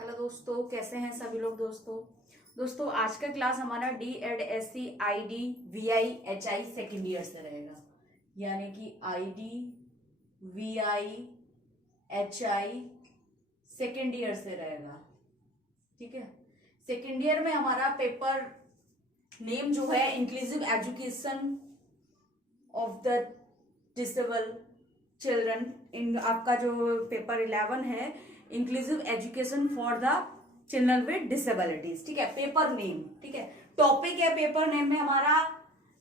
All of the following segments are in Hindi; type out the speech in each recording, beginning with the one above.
हेलो दोस्तों, कैसे हैं सभी लोग। दोस्तों आज का क्लास हमारा DED SC ID VI HI second year से रहेगा, यानी कि ID VI HI second year से रहेगा। ठीक है, सेकेंड ईयर में हमारा पेपर नेम जो है inclusive education of the disable children, in आपका जो पेपर 11 है inclusive education for the children with disabilities. ठीक है, पेपर नेम। ठीक है, टॉपिक है पेपर नेम में हमारा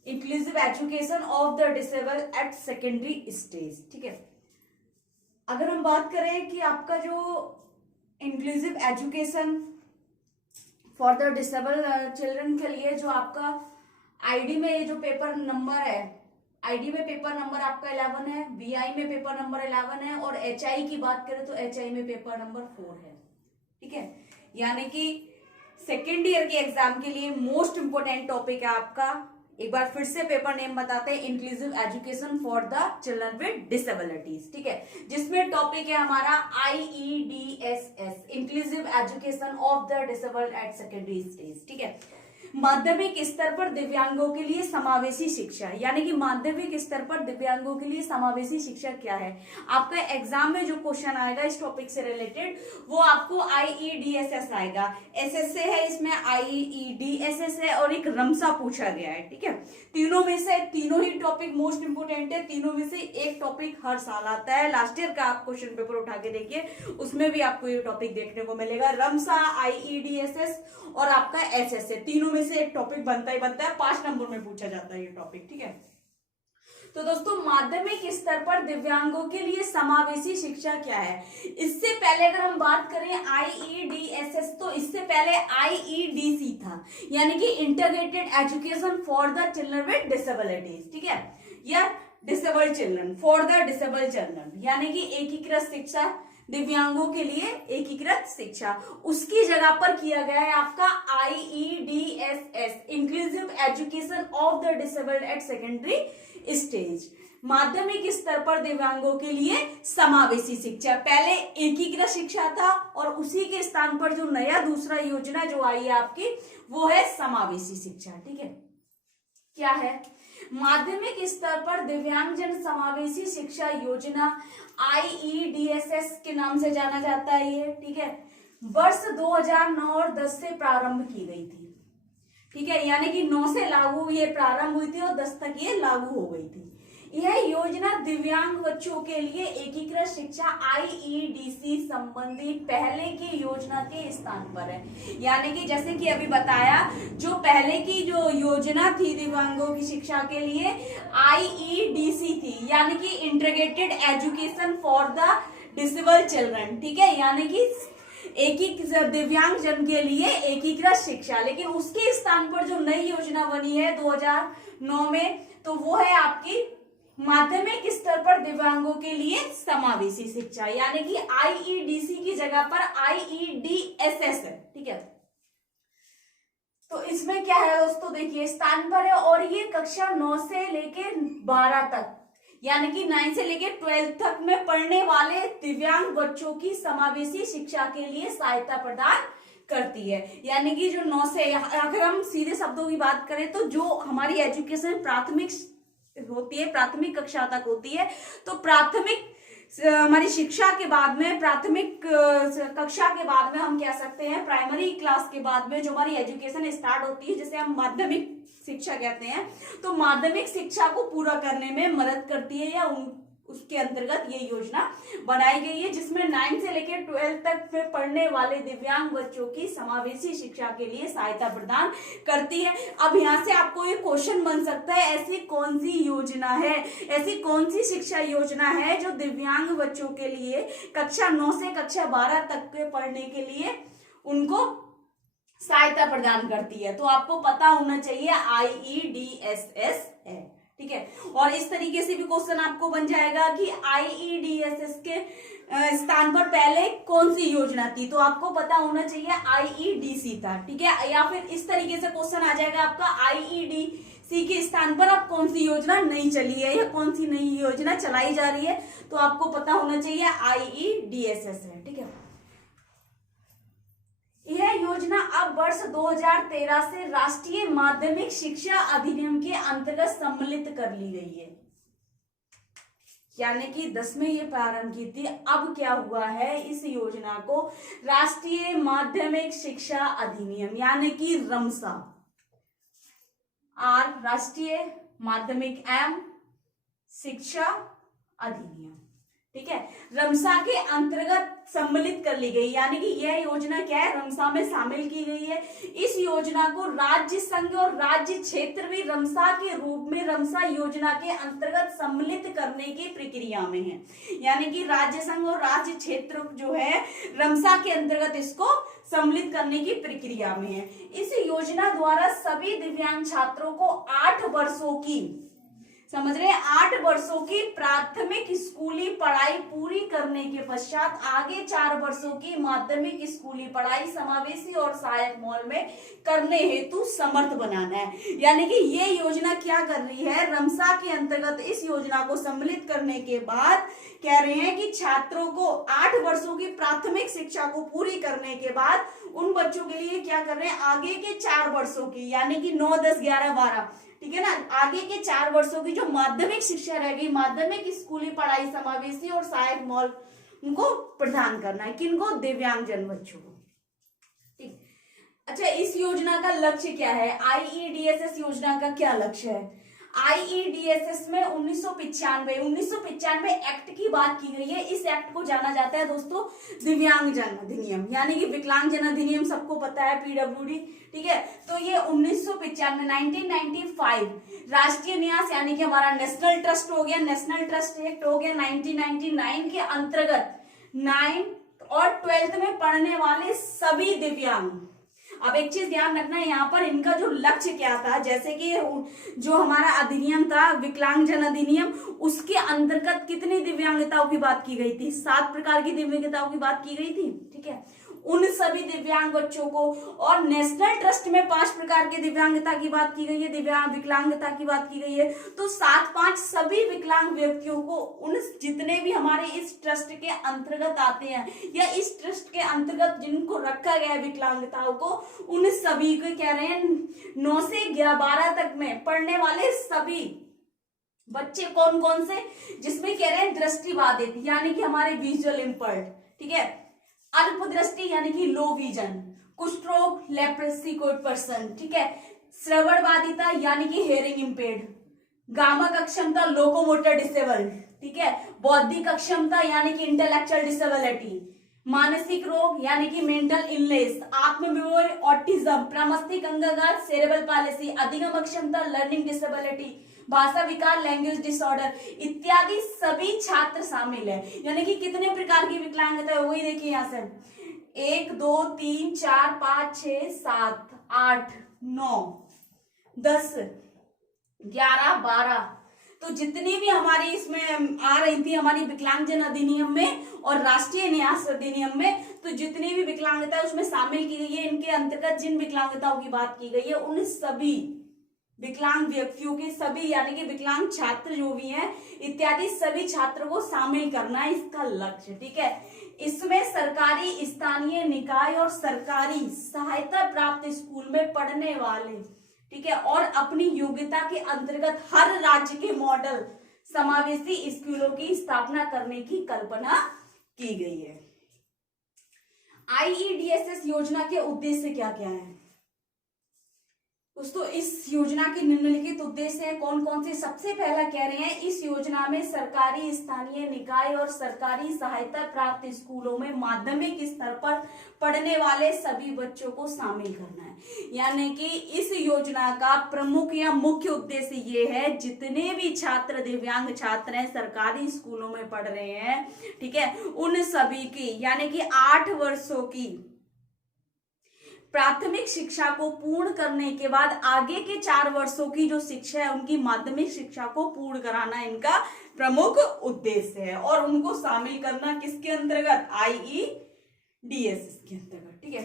inclusive education of the disable at secondary stage. ठीक है, अगर हम बात करें कि आपका जो inclusive education for the disable children के लिए जो आपका आईडी में जो पेपर नंबर है, आईडी में पेपर नंबर आपका 11 है, VI में पेपर नंबर 11 है और HI की बात करें तो HI में पेपर नंबर 4 है। ठीक है, यानी कि सेकेंड ईयर के एग्जाम के लिए मोस्ट इंपोर्टेंट टॉपिक है आपका, एक बार फिर से पेपर नेम बताते हैं, inclusive education for the children with disabilities. ठीक है, जिसमें टॉपिक है हमारा IEDSS, inclusive education of the disabled at secondary stage. ठीक है, माध्यमिक स्तर पर दिव्यांगों के लिए समावेशी शिक्षा, यानी कि माध्यमिक स्तर पर दिव्यांगों के लिए समावेशी शिक्षा क्या है। आपका एग्जाम में जो क्वेश्चन आएगा इस टॉपिक से रिलेटेड वो आपको IEDSS आएगा। SSA है, इसमें IEDSS है और एक रमसा पूछा गया है। ठीक है, तीनों में से तीनों ही टॉपिक मोस्ट इंपोर्टेंट है, तीनों में से एक टॉपिक हर साल आता है। लास्ट ईयर का आप क्वेश्चन पेपर उठा के देखिए, उसमें भी आपको ये टॉपिक देखने को मिलेगा। रमसा, IEDSS और आपका SSA, तीनों में से एक टॉपिक बनता ही बनता है, 5 नंबर में पूछा जाता है ये टॉपिक। ठीक है, तो दोस्तों माध्यमिक स्तर पर दिव्यांगों के लिए समावेशी शिक्षा क्या है। इससे पहले अगर हम बात करें IEDSS, तो इससे पहले IEDC था, यानी कि integrated education for the children with disabilities. ठीक है, या disabled children, for the disabled children, यानी कि एकीकृत शिक्षा, दिव्यांगों के लिए एकीकृत शिक्षा। उसकी जगह पर किया गया है आपका IEDSS, inclusive education of the disabled at secondary stage, माध्यमिक स्तर पर दिव्यांगों के लिए समावेशी शिक्षा। पहले एकीकृत शिक्षा था और उसी के स्थान पर जो नया दूसरा योजना जो आई है आपकी वो है समावेशी शिक्षा। ठीक है, क्या है माध्यमिक स्तर पर दिव्यांगजन समावेशी शिक्षा योजना, IEDSS के नाम से जाना जाता है ये। ठीक है, वर्ष 2009 और 10 से प्रारंभ की गई थी। ठीक है, यानी कि 9 से लागू ये प्रारंभ हुई थी और 10 तक ये लागू हो गई थी। यह योजना दिव्यांग बच्चों के लिए एकीकृत शिक्षा IEDC संबंधी पहले की योजना के स्थान पर है। यानी कि जैसे कि अभी बताया, जो पहले की जो योजना थी दिव्यांगों की शिक्षा के लिए IEDC थी, यानी कि integrated education for the disable children. ठीक है, यानी कि दिव्यांग जन के लिए एकीकृत शिक्षा। लेकिन उसके स्थान पर जो नई योजना बनी है 2009 में, तो वो है आपकी माध्यमिक स्तर पर दिव्यांगों के लिए समावेशी शिक्षा, यानी कि IEDC की जगह पर IEDSS है। ठीक है, तो इसमें क्या है दोस्तों, देखिए स्थान पर है और ये कक्षा 9 से लेके 12 तक, यानी कि 9 से लेके 12 तक में पढ़ने वाले दिव्यांग बच्चों की समावेशी शिक्षा के लिए सहायता प्रदान करती है। यानी कि जो 9 से, अगर हम सीधे शब्दों की बात करें तो जो हमारी एजुकेशन प्राथमिक होती है, प्राथमिक कक्षा तक होती है, तो प्राथमिक हमारी शिक्षा के बाद में, प्राथमिक कक्षा के बाद में हम कह सकते हैं प्राइमरी क्लास के बाद में जो हमारी एजुकेशन स्टार्ट होती है, जिसे हम माध्यमिक शिक्षा कहते हैं, तो माध्यमिक शिक्षा को पूरा करने में मदद करती है, या उसके अंतर्गत ये योजना बनाई गई है, जिसमें 9 से लेकर 12 तक में पढ़ने वाले दिव्यांग बच्चों की समावेशी शिक्षा के लिए सहायता प्रदान करती है। अब यहाँ से आपको ये क्वेश्चन बन सकता है, ऐसी कौन सी योजना है, ऐसी कौन सी शिक्षा योजना है जो दिव्यांग बच्चों के लिए कक्षा 9 से कक्षा 12 तक के पढ़ने के लिए उनको सहायता प्रदान करती है। तो आपको पता होना चाहिए IEDSS है। ठीक है, और इस तरीके से भी क्वेश्चन आपको बन जाएगा कि IEDSS के स्थान पर पहले कौन सी योजना थी, तो आपको पता होना चाहिए IEDC था। ठीक है, या फिर इस तरीके से क्वेश्चन आ जाएगा आपका IEDC के स्थान पर अब कौन सी योजना नहीं चली है या कौन सी नई योजना चलाई जा रही है, तो आपको पता होना चाहिए IEDSS है। ठीक है, वर्ष 2013 से राष्ट्रीय माध्यमिक शिक्षा अधिनियम के अंतर्गत सम्मिलित कर ली गई है। यानी कि 10 में ये प्रारंभ की थी, अब क्या हुआ है, इस योजना को राष्ट्रीय माध्यमिक शिक्षा अधिनियम यानी कि रमसा, आर राष्ट्रीय माध्यमिक एवं शिक्षा अधिनियम, ठीक है, रमसा के अंतर्गत सम्मिलित कर ली गई। यानी कि यह योजना क्या है, रमसा में शामिल की गई है। इस योजना को राज्य संघ और राज्य क्षेत्र भी रमसा के रूप में रमसा योजना के अंतर्गत सम्मिलित करने की प्रक्रिया में है। यानी कि राज्य संघ और राज्य क्षेत्र जो है रमसा के अंतर्गत इसको सम्मिलित करने की प्रक्रिया में है। इस योजना द्वारा सभी दिव्यांग छात्रों को 8 वर्षों की, समझ रहे हैं, 8 वर्षों की प्राथमिक स्कूली पढ़ाई पूरी करने के पश्चात आगे 4 वर्षों की माध्यमिक स्कूली पढ़ाई समावेशी और सहायक मॉल में करने हेतु समर्थ बनाना है। यानी कि ये योजना क्या कर रही है, रमसा के अंतर्गत इस योजना को सम्मिलित करने के बाद कह रहे हैं कि छात्रों को 8 वर्षों की प्राथमिक शिक्षा को पूरी करने के बाद उन बच्चों के लिए क्या कर रहे हैं, आगे के 4 वर्षों की, यानी कि 9, 10, 11, 12, ठीक है ना, आगे के 4 वर्षों की जो माध्यमिक शिक्षा रहेगी, माध्यमिक स्कूली पढ़ाई समावेशी और सहायक मॉल उनको प्रदान करना है। किनको, दिव्यांगजन बच्चों को, ठीक। अच्छा, इस योजना का लक्ष्य क्या है, IEDSS योजना का क्या लक्ष्य है? IEDSS में 1995 एक्ट की बात की गई है। इस एक्ट को जाना जाता है दोस्तों दिव्यांगजन अधिनियम, यानी कि विकलांगजन अधिनियम सबको पता है, PWD, ठीक है। तो ये 1995 राष्ट्रीय न्यास यानी कि हमारा नेशनल ट्रस्ट हो गया, नेशनल ट्रस्ट एक्ट हो गया 1999 के अंतर्गत 9th और 12th में पढ़ने वाले सभी दिव्यांग। अब एक चीज ध्यान रखना है यहाँ पर, इनका जो लक्ष्य क्या था, जैसे कि जो हमारा अधिनियम था विकलांगजन अधिनियम, उसके अंतर्गत कितनी दिव्यांगताओं की बात की गई थी, 7 प्रकार की दिव्यांगताओं की बात की गई थी, ठीक है, उन सभी दिव्यांग बच्चों को। और नेशनल ट्रस्ट में 5 प्रकार की दिव्यांगता की बात की गई है, विकलांगता की बात की गई है। तो 7-5 सभी विकलांग व्यक्तियों को, उन जितने भी हमारे इस ट्रस्ट के अंतर्गत आते हैं या इस ट्रस्ट के अंतर्गत जिनको रखा गया है विकलांगताओं को, उन सभी को कह रहे हैं 9 से 12 तक में पढ़ने वाले सभी बच्चे, कौन कौन से, जिसमें कह रहे हैं दृष्टिबाधित यानी कि हमारे विजुअल इम्पर्ड, ठीक है, अल्प दृष्टि यानी कि लो विजन, कुष्ठ रोग लेप्रेसी कोई पर्सन, ठीक है, श्रवण बाधिता यानी कि हेयरिंग इम्पेयर्ड, गामक अक्षमता लोकोमोटर डिसेबल्ड, ठीक है, बौद्धिक अक्षमता यानी कि इंटेलेक्चुअल डिसेबिलिटी, मानसिक रोग यानी कि मेंटल इलनेस, आत्मविमोह ऑटिज्म, प्रमस्तिष्क अंगघात सेरेब्रल पैलेसी, अधिगम अक्षमता लर्निंग डिसेबिलिटी, भाषा विकार लैंग्वेज डिसऑर्डर इत्यादि सभी छात्र शामिल है। यानी कि कितने प्रकार की विकलांगता है, वही देखिए यहाँ से 1, 2, 3, 4, 5, 6, 7, 8, 9, 10, 11, 12, तो जितनी भी हमारी इसमें आ रही थी हमारी विकलांगजन अधिनियम में और राष्ट्रीय न्यास अधिनियम में, तो जितनी भी विकलांगता उसमें शामिल की गई है, इनके अंतर्गत जिन विकलांगताओं की बात की गई है उन सभी विकलांग व्यक्तियों के सभी यानी कि विकलांग छात्र जो भी हैं इत्यादि सभी छात्रों को शामिल करना है इसका लक्ष्य, ठीक है। इसमें सरकारी स्थानीय निकाय और सरकारी सहायता प्राप्त स्कूल में पढ़ने वाले, ठीक है, और अपनी योग्यता के अंतर्गत हर राज्य के मॉडल समावेशी स्कूलों की स्थापना करने की कल्पना की गई है। IEDSS योजना के उद्देश्य क्या क्या है दोस्तों? इस योजना के निम्नलिखित उद्देश्य है कौन कौन से? सबसे पहला कह रहे हैं इस योजना में सरकारी स्थानीय निकाय और सरकारी सहायता प्राप्त स्कूलों में माध्यमिक स्तर पर पढ़ने वाले सभी बच्चों को शामिल करना है। यानी कि इस योजना का प्रमुख या मुख्य उद्देश्य ये है जितने भी छात्र दिव्यांग छात्र हैं सरकारी स्कूलों में पढ़ रहे हैं, ठीक है, उन सभी की यानी कि 8 वर्षों की प्राथमिक शिक्षा को पूर्ण करने के बाद आगे के 4 वर्षों की जो शिक्षा है उनकी माध्यमिक शिक्षा को पूर्ण कराना इनका प्रमुख उद्देश्य है और उनको शामिल करना किसके अंतर्गत? IEDSS के अंतर्गत, ठीक है।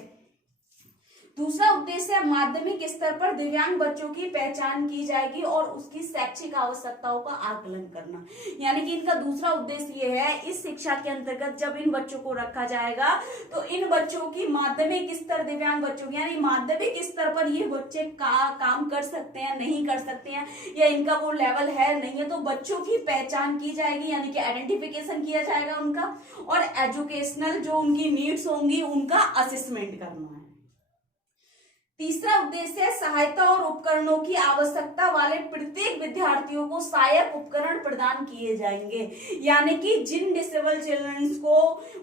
दूसरा उद्देश्य है माध्यमिक स्तर पर दिव्यांग बच्चों की पहचान की जाएगी और उसकी शैक्षिक आवश्यकताओं का आकलन करना। यानी कि इनका दूसरा उद्देश्य ये है, इस शिक्षा के अंतर्गत जब इन बच्चों को रखा जाएगा तो इन बच्चों की माध्यमिक स्तर, दिव्यांग बच्चों की यानी माध्यमिक स्तर पर ये बच्चे काम कर सकते हैं, नहीं कर सकते हैं, या इनका वो लेवल है नहीं है, तो बच्चों की पहचान की जाएगी, यानी कि आइडेंटिफिकेशन किया जाएगा उनका, और एजुकेशनल जो उनकी नीड्स होंगी उनका असेसमेंट करना है। तीसरा उद्देश्य है सहायता और उपकरणों की आवश्यकता वाले प्रत्येक विद्यार्थियों को सहायक उपकरण प्रदान किए जाएंगे। यानी कि जिन डिसेबल चिल्ड्रंस को,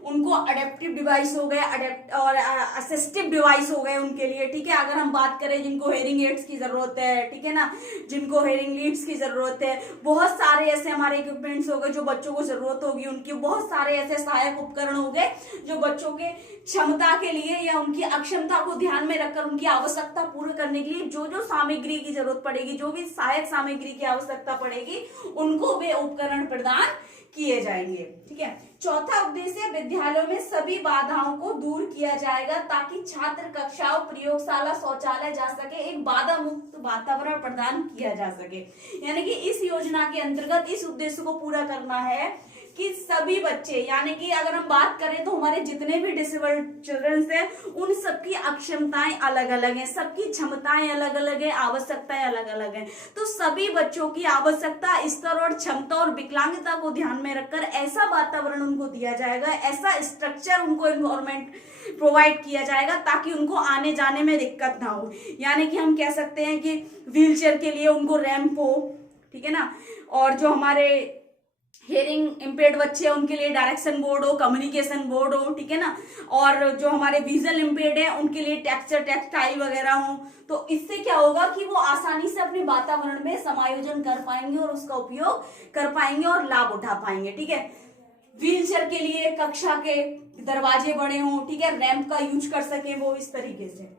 उनको अडेप्टिव डिवाइस हो गए और असिस्टिव डिवाइस हो गए उनके लिए, ठीक है। अगर हम बात करें जिनको हेयरिंग एड्स की जरूरत है, ठीक है ना, जिनको हेयरिंग लीड्स की जरूरत है, बहुत सारे ऐसे हमारे इक्विपमेंट्स हो गए जो बच्चों को जरूरत होगी उनकी, बहुत सारे ऐसे सहायक उपकरण हो गए जो बच्चों के क्षमता के लिए या उनकी अक्षमता को ध्यान में रखकर उनकी आवश्यकता पूरी करने के लिए जो जो सामग्री की जरूरत पड़ेगी, जो भी सहायक सामग्री की आवश्यकता पड़ेगी, उनको वे उपकरण प्रदान किए जाएंगे, ठीक है। चौथा उद्देश्य विद्यालयों में सभी बाधाओं को दूर किया जाएगा ताकि छात्र कक्षाओं, प्रयोगशाला, शौचालय जा सके, एक बाधा मुक्त वातावरण प्रदान किया जा सके। यानी कि इस योजना के अंतर्गत इस उद्देश्य को पूरा करना है कि सभी बच्चे, यानी कि अगर हम बात करें तो हमारे जितने भी डिसेबल्ड चिल्ड्रंस हैं उन सबकी अक्षमताएं अलग अलग हैं, सबकी क्षमताएं अलग अलग है, आवश्यकताएं अलग अलग हैं। तो सभी बच्चों की आवश्यकता, स्तर और क्षमता और विकलांगता को ध्यान में रखकर ऐसा वातावरण उनको दिया जाएगा, ऐसा स्ट्रक्चर उनको, एनवायरमेंट प्रोवाइड किया जाएगा ताकि उनको आने जाने में दिक्कत ना हो। यानी कि हम कह सकते हैं कि व्हीलचेयर के लिए उनको रैंप हो, ठीक है ना, और जो हमारे हियरिंग इम्पेयर्ड बच्चे हैं उनके लिए डायरेक्शन बोर्ड हो, कम्युनिकेशन बोर्ड हो, ठीक है ना, और जो हमारे विजुअल इम्पेयर्ड है उनके लिए टेक्सटाइल वगैरह हो। तो इससे क्या होगा कि वो आसानी से अपने वातावरण में समायोजन कर पाएंगे और उसका उपयोग कर पाएंगे और लाभ उठा पाएंगे, ठीक है। व्हीलचेयर के लिए कक्षा के दरवाजे बड़े हों, ठीक है, रैंप का यूज कर सके वो, इस तरीके से।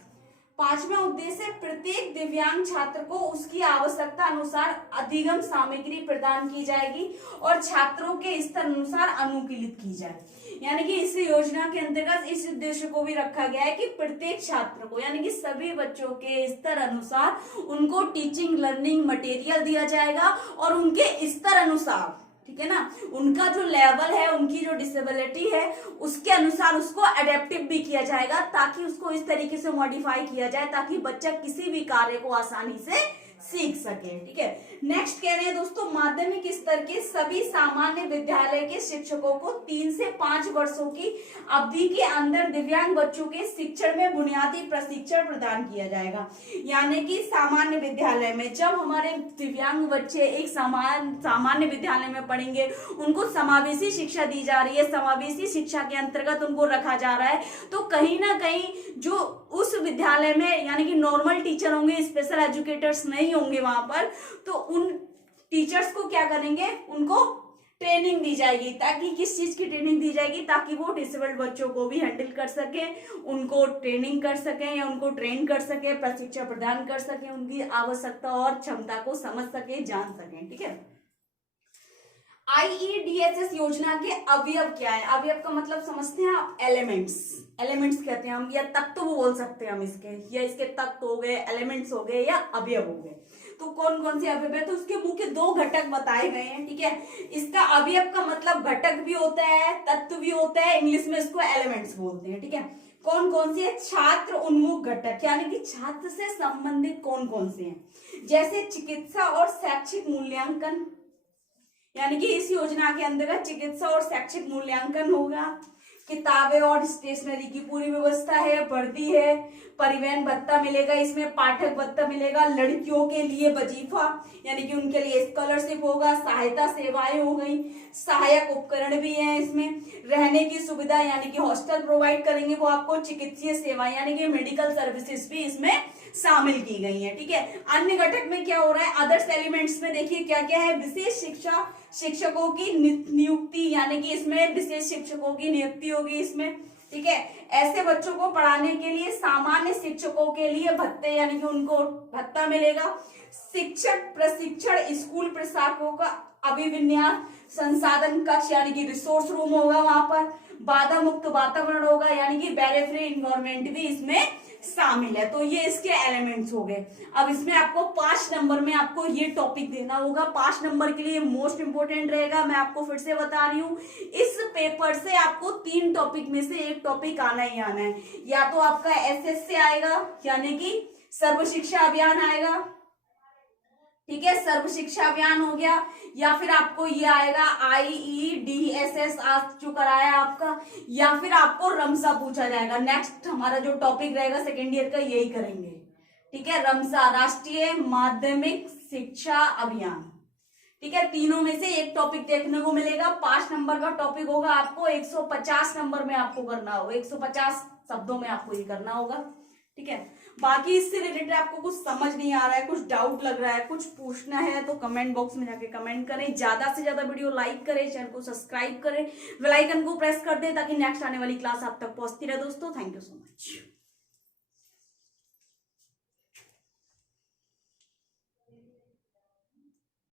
पांचवा उद्देश्य प्रत्येक दिव्यांग छात्र को उसकी आवश्यकता अनुसार अधिगम सामग्री प्रदान की जाएगी और छात्रों के स्तर अनुसार अनुकूलित की जाए। यानी कि इस योजना के अंतर्गत इस उद्देश्य को भी रखा गया है कि प्रत्येक छात्र को, यानी कि सभी बच्चों के स्तर अनुसार उनको टीचिंग लर्निंग मटेरियल दिया जाएगा और उनके स्तर अनुसार, ठीक है ना, उनका जो लेवल है, उनकी जो डिसेबिलिटी है उसके अनुसार उसको अडेप्टिव भी किया जाएगा ताकि उसको इस तरीके से मॉडिफाई किया जाए ताकि बच्चा किसी भी कार्य को आसानी से सीख सके, ठीक है। नेक्स्ट कह रहे हैं दोस्तों, माध्यमिक स्तर के सभी सामान्य विद्यालय के शिक्षकों को 3 से 5 वर्षों की अवधि के अंदर दिव्यांग बच्चों के शिक्षण में बुनियादी प्रशिक्षण प्रदान किया जाएगा। यानी कि सामान्य विद्यालय में जब हमारे दिव्यांग बच्चे एक सामान्य विद्यालय में पढ़ेंगे, उनको समावेशी शिक्षा दी जा रही है, समावेशी शिक्षा के अंतर्गत उनको रखा जा रहा है, तो कहीं ना कहीं जो उस विद्यालय में यानी कि नॉर्मल टीचर होंगे, स्पेशल एजुकेटर्स नहीं होंगे वहां पर, तो उन टीचर्स को क्या करेंगे, उनको ट्रेनिंग दी जाएगी। ताकि किस चीज की ट्रेनिंग दी जाएगी, ताकि वो डिसेबल्ड बच्चों को भी हैंडल कर सके, उनको ट्रेनिंग कर सके या उनको ट्रेन कर सके, प्रशिक्षण प्रदान कर सके, उनकी आवश्यकता और क्षमता को समझ सके, जान सके, ठीक है। IEDSS योजना के अवयव क्या है? अवयव का मतलब समझते हैं आप, एलिमेंट्स कहते हैं हम, या तत्व बोल सकते हैं हम इसके, या इसके तत्व हो गए, एलिमेंट्स हो गए या अवयव हो गए। तो कौन कौन से अवयव है, तो उसके मुख्य 2 घटक बताए गए हैं, ठीक है। इसका अवयव का मतलब घटक भी होता है, तत्व भी होता है, इंग्लिश में इसको एलिमेंट्स बोलते हैं, ठीक है। कौन कौन से? छात्र उन्मुख घटक, यानी कि छात्र से संबंधित कौन कौन से हैं, जैसे चिकित्सा और शैक्षिक मूल्यांकन, यानी कि इस योजना के अंतर्गत चिकित्सा और शैक्षिक मूल्यांकन होगा, किताबें और स्टेशनरी की पूरी व्यवस्था है, वर्दी है, परिवहन भत्ता मिलेगा, इसमें पाठक भत्ता मिलेगा, लड़कियों के लिए वजीफा यानी कि उनके लिए स्कॉलरशिप होगा, सहायता सेवाएं हो गई, सहायक उपकरण भी है इसमें, रहने की सुविधा यानी कि हॉस्टल प्रोवाइड करेंगे वो आपको, चिकित्सीय सेवाएं यानी कि मेडिकल सर्विसेज भी इसमें शामिल की गई है, ठीक है। अन्य घटक में क्या हो रहा है, अदर्स एलिमेंट्स में देखिए क्या क्या है, विशेष शिक्षा शिक्षकों की नियुक्ति, यानी कि इसमें विशेष शिक्षकों की नियुक्ति होगी इसमें, ठीक है। ऐसे बच्चों को पढ़ाने के लिए सामान्य शिक्षकों के लिए भत्ते यानी कि उनको भत्ता मिलेगा, शिक्षक प्रशिक्षण, स्कूल प्रशासकों का अभिविन्यास, संसाधन कक्ष यानी कि रिसोर्स रूम होगा वहां पर, बाधा मुक्त वातावरण होगा, यानी कि बैरियर फ्री इन्वायरमेंट भी इसमें शामिल है। तो ये इसके एलिमेंट्स हो गए। अब इसमें आपको 5 नंबर में आपको ये टॉपिक देना होगा। 5 नंबर के लिए मोस्ट इंपोर्टेंट रहेगा। मैं आपको फिर से बता रही हूँ, इस पेपर से आपको 3 टॉपिक में से एक टॉपिक आना ही आना है। या तो आपका एसएससी आएगा, यानी कि सर्व शिक्षा अभियान आएगा, ठीक है, सर्व शिक्षा अभियान हो गया, या फिर आपको ये आएगा IEDSS आज जो कराया आपका, या फिर आपको रमसा पूछा जाएगा। नेक्स्ट हमारा जो टॉपिक रहेगा सेकेंड ईयर का यही करेंगे, ठीक है, रमसा, राष्ट्रीय माध्यमिक शिक्षा अभियान, ठीक है। तीनों में से एक टॉपिक देखने को मिलेगा। 5 नंबर का टॉपिक होगा, आपको 150 नंबर में आपको करना होगा, 150 शब्दों में आपको ये करना होगा, ठीक है। बाकी इससे रिलेटेड आपको कुछ समझ नहीं आ रहा है, कुछ डाउट लग रहा है, कुछ पूछना है, तो कमेंट बॉक्स में जाके कमेंट करें। ज्यादा से ज्यादा वीडियो लाइक करें, चैनल को सब्सक्राइब करें, बेल आइकन को प्रेस कर दें ताकि नेक्स्ट आने वाली क्लास आप तक पहुंचती रहे। दोस्तों थैंक यू सो मच।